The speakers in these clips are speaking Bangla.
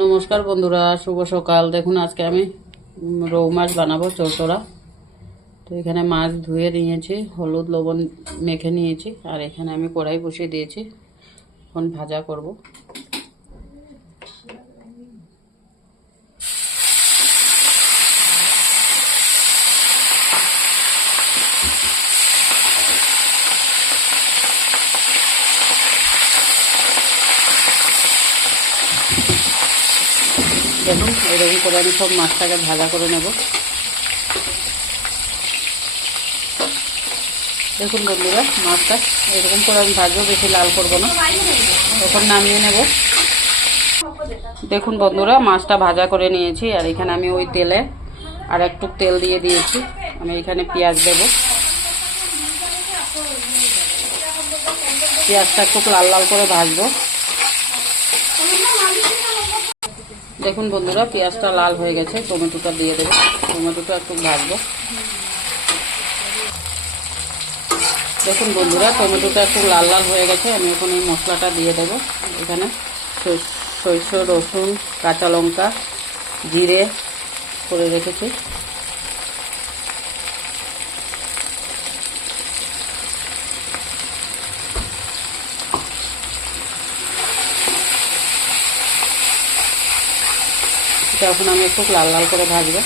নমস্কার বন্ধুরা, শুভ সকাল। দেখুন আজকে আমি রৌ মাছ বানাবো, চড়চড়া। তো এখানে মাছ ধুয়ে নিয়েছি, হলুদ লবণ মেখে নিয়েছি, আর এখানে আমি কড়াই বসিয়ে দিয়েছি। এখন ভাজা করব। দেখুন এরকম করে আমি সব মাছটাকে ভাজা করে নেব। দেখুন বন্ধুরা, মাছটা এরকম করে আমি ভাজবো, বেশি লাল করবো না। তখন নামিয়ে নেব। দেখুন বন্ধুরা, মাছটা ভাজা করে নিয়েছি, আর এখানে আমি ওই তেলে আর একটু তেল দিয়ে দিয়েছি। আমি এখানে পেঁয়াজ দেব। পেঁয়াজটা একটু লাল লাল করে ভাজবো। দেখুন বন্ধুরা, পেঁয়াজটা লাল হয়ে গেছে। টমেটোটা দিয়ে দেবো। টমেটোটা একটু ভাজবো। দেখুন বন্ধুরা, টমেটোটা একটু লাল লাল হয়ে গেছে। আমি এখন এই মশলাটা দিয়ে দেবো। এখানে সরষে, রসুন, কাঁচা লঙ্কা, জিরে করে রেখেছি। এটা এখন আমি একটু লাল লাল করে ভাজবো।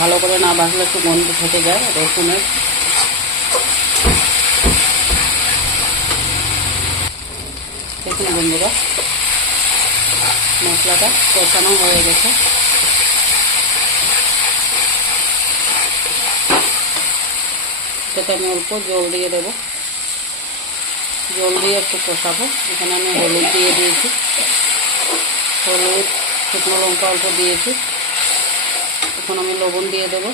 ভালো করে না ভাজলে একটু গন্ধ থেকে যায় রসুনের। দেখুন বন্ধুরা, মশলাটা কষানো হয়ে গেছে। সেটা আমি অল্প জল দিয়ে দেবো। জল দিয়ে একটু কষাবো। এখানে আমি হলুদ দিয়ে দিয়েছি, হলুদ, শুকনো লঙ্কা অল্প দিয়েছি। এখন আমি লবণ দিয়ে দেবো।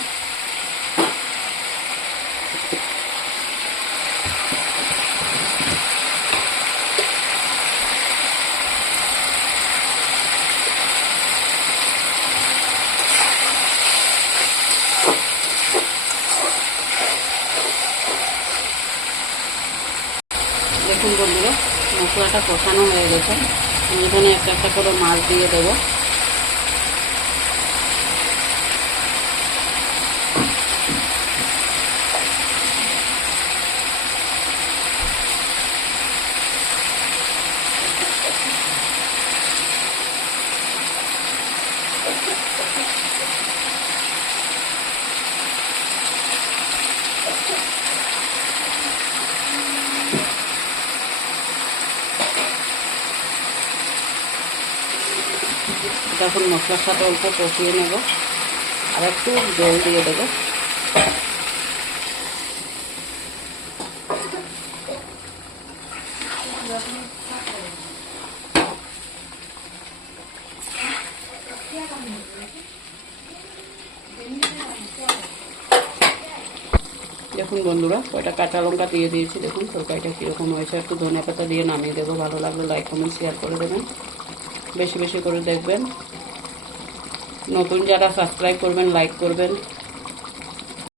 দেখুন বন্ধুরা, মশলাটা কষানো হয়ে গেছে। আমি এখানে একটা একটা করে মাছ দিয়ে দেবো। এখন মশলার সাথে অল্প কষিয়ে নেব, আর একটু জল দিয়ে দেবো। দেখুন বন্ধুরা, কয়টা কাঁচা লঙ্কা দিয়ে দিয়েছি। দেখুন তরকারিটা কীরকম হয়েছে। একটু ধনেপাতা দিয়ে নামিয়ে দেবো। ভালো লাগলে লাইক কমেন্ট শেয়ার করে দেবেন, বেশি বেশি করে দেখবেন। নতুন যারা সাবস্ক্রাইব করবেন, লাইক করবেন।